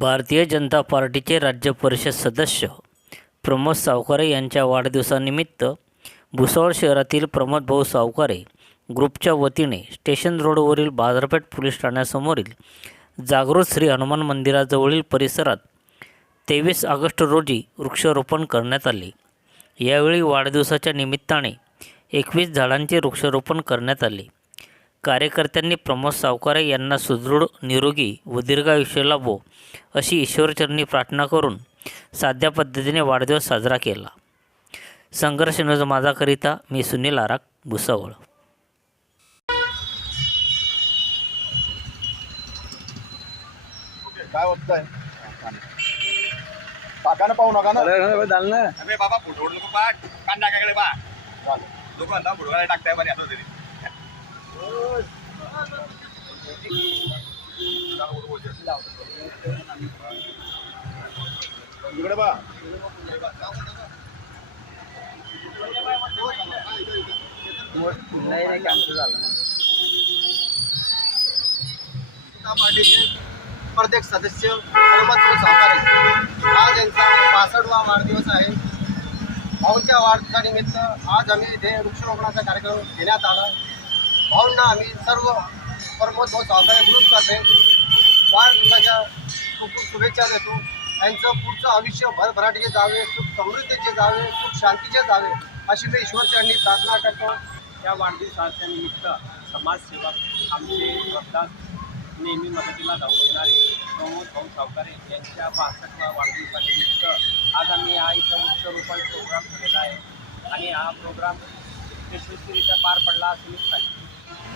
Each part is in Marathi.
भारतीय जनता पार्टीचे राज्य परिषद सदस्य प्रमोद सावकारे यांच्या वाढदिवसानिमित्त भुसावळ शहरातील प्रमोद भाऊ सावकारे ग्रुपच्या वतीने स्टेशन रोडवरील बाजारपेठ पोलीस ठाण्यासमोरील जागृत श्री हनुमान मंदिराजवळील परिसरात तेवीस ऑगस्ट रोजी वृक्षारोपण करण्यात आले. यावेळी वाढदिवसाच्या निमित्ताने एकवीस झाडांचे वृक्षारोपण करण्यात आले. कार्यकर्त्यांनी प्रमोद सावकारे यांना सुदृढ निरोगी व दीर्घायुष्य लाभो अशी ईश्वरचरणी प्रार्थना करून साध्या पद्धतीने वाढदिवस साजरा केला. संघर्ष न्यूज माझाकरिता मी सुनील आराक भुसावळ. काय वाटतंय? काकानं पाहू नका ना. अरे बाबा नको कांदा काकडे लोक टाकताय बरं असं तरी. इकडे बा झालं पार्टीचे प्रत्येक सदस्य सर्वत्र सहकार्य आज यांचा पासष्टवा वाढदिवस आहे. भाऊंच्या वाढदिवसानिमित्त आज आम्ही इथे वृक्षारोपणाचा कार्यक्रम घेण्यात आला. भाऊंना आम्ही सर्व प्रमोद भाऊ सहकार्य ग्रुपतर्फे वाढदिवसाच्या खूप खूप शुभेच्छा देतो. त्यांचं पुढचं आयुष्य भरभराटीचे जावे सुख समृद्धीचे जावे सुख शांतीचे जावे अशी मी ईश्वरचरणी प्रार्थना करतो. या वाढदिवसाच्या निमित्त समाजसेवक आमचे वक्ता नेहमी मदतीला धावून येणारे प्रमोद भाऊ सावकारे यांच्या पासष्टव्या वाढदिवसानिमित्त आज आम्ही हा इथं वृक्षारोपण प्रोग्राम ठेवलेला आहे. आणि हा प्रोग्राम यशस्वीरित्या पार पडला असं मी सांगेन.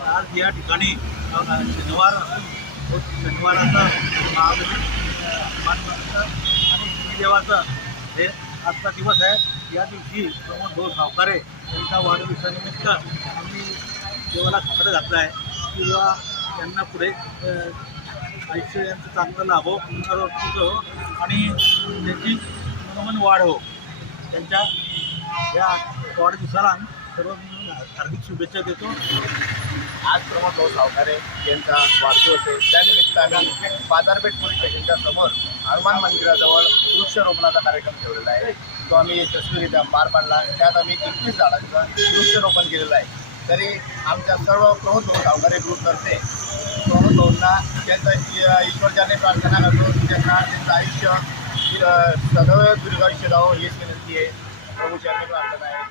आज या ठिकाणी शनिवार असून शनिवाराचा मानवाचा आणि श्रीदेवाचा हे आजचा दिवस आहे. या दिवशी प्रमोद भाऊ सावकारे यांच्या वाढदिवसानिमित्त आम्ही देवाला खाकडं घातलं आहे. किंवा त्यांना पुढे आयुष्य यांचं चांगलं लाभो हो आणि त्यांची मनोमन वाढ. हो त्यांच्या या वाढदिवसाला सर्व हार्दिक शुभेच्छा देतो. आज प्रमोद भाऊ सावकारे यांचा वाढदिवस आहे. त्यानिमित्ताने बाजारपेठ पोलीस स्टेशनच्या समोर हनुमान मंदिराजवळ वृक्षारोपणाचा कार्यक्रम ठेवलेला आहे. तो आम्ही यशस्वीरित्या पार पाडला. त्यात आम्ही एकवीस झाडांचं वृक्षारोपण केलेलं आहे. तरी आमच्या सर्व प्रमोद भाऊ सावकारे ग्रुपतर्फे प्रमोद भाऊंना त्यांचा ईश्वरच्याने प्रार्थना करतो. त्यांना त्यांचं आयुष्य सदैव दीर्घायुष्य जावं हीच विनंती आहे. प्रभूच्या प्रार्थना आहे.